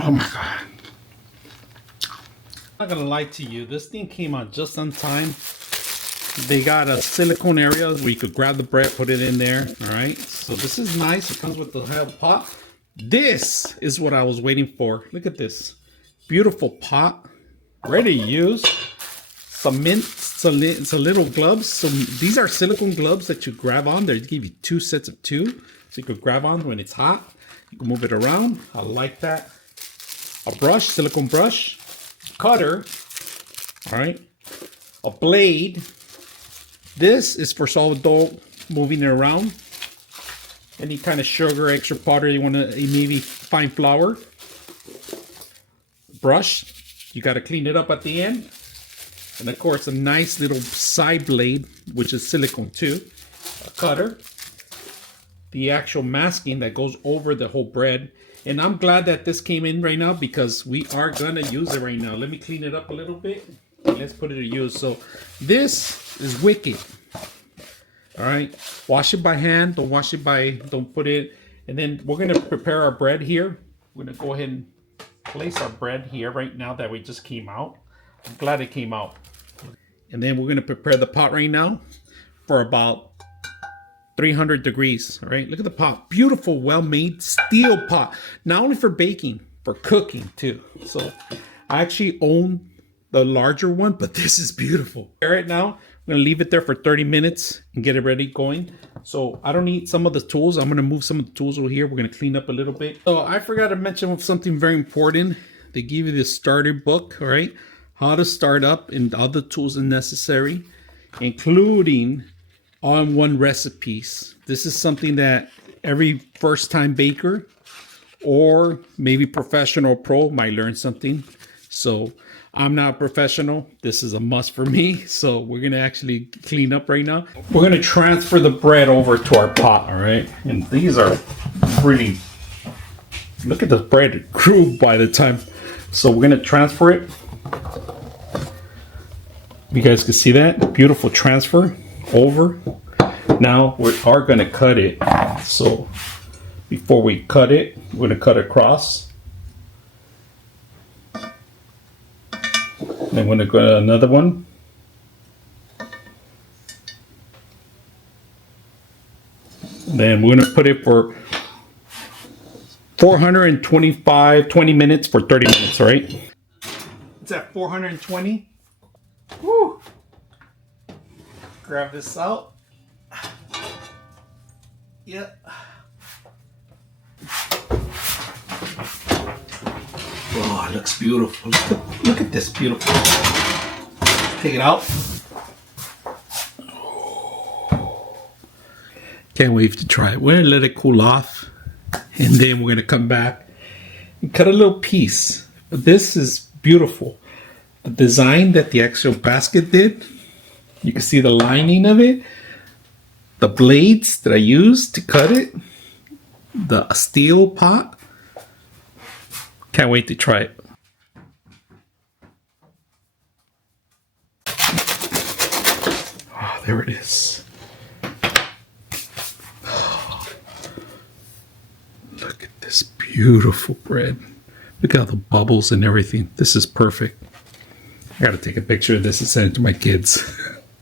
Oh my God. I'm not gonna lie to you, this thing came out just on time. They got a silicone area where you could grab the bread, put it in there. All right, so this is nice. It comes with the whole pot. This is what I was waiting for. Look at this beautiful pot, ready to use. Some mint, some little gloves. So these are silicone gloves that you grab on. They give you 2 sets of 2, so you could grab on when it's hot. You can move it around. I like that. A brush, silicone brush, cutter. All right, a blade. This is for sourdough, moving it around. Any kind of sugar, extra powder you want to, maybe fine flour. Brush, you got to clean it up at the end. And of course, a nice little side blade, which is silicone too. A cutter. The actual masking that goes over the whole bread. And I'm glad that this came in right now because we are going to use it right now. Let me clean it up a little bit. Let's put it to use. So this is wicked. All right, wash it by hand. Don't put it. And then we're gonna prepare our bread here. We're gonna go ahead and place our bread here right now that we just came out. I'm glad it came out. And then we're gonna prepare the pot right now for about 300 degrees. All right, look at the pot. Beautiful, well-made steel pot. Not only for baking, for cooking too. So I actually own the larger one, but this is beautiful. Right now, I'm gonna leave it there for 30 minutes and get it ready going. So I don't need some of the tools. I'm gonna move some of the tools over here. We're gonna clean up a little bit. So I forgot to mention something very important. They give you this starter book, all right? How to start up and other tools necessary, including all-in-one recipes. This is something that every first-time baker or maybe professional pro might learn something. So I'm not a professional. This is a must for me. So we're going to actually clean up right now. We're going to transfer the bread over to our pot. All right. And these are really, look at the bread. It grew by the time. So we're going to transfer it. You guys can see that beautiful transfer over. Now we are going to cut it. So before we cut it, we're going to cut across. I'm going to go another one. Then we're going to put it for 20 minutes for 30 minutes, right? It's at 420. Woo! Grab this out. Yep. Oh, it looks beautiful. Look at this beautiful. Take it out. Can't wait to try it. We're going to let it cool off. And then we're going to come back and cut a little piece. But this is beautiful. The design that the actual basket did. You can see the lining of it. The blades that I used to cut it. The steel pot. Can't wait to try it. Oh, there it is. Oh, look at this beautiful bread. Look at all the bubbles and everything. This is perfect. I gotta take a picture of this and send it to my kids.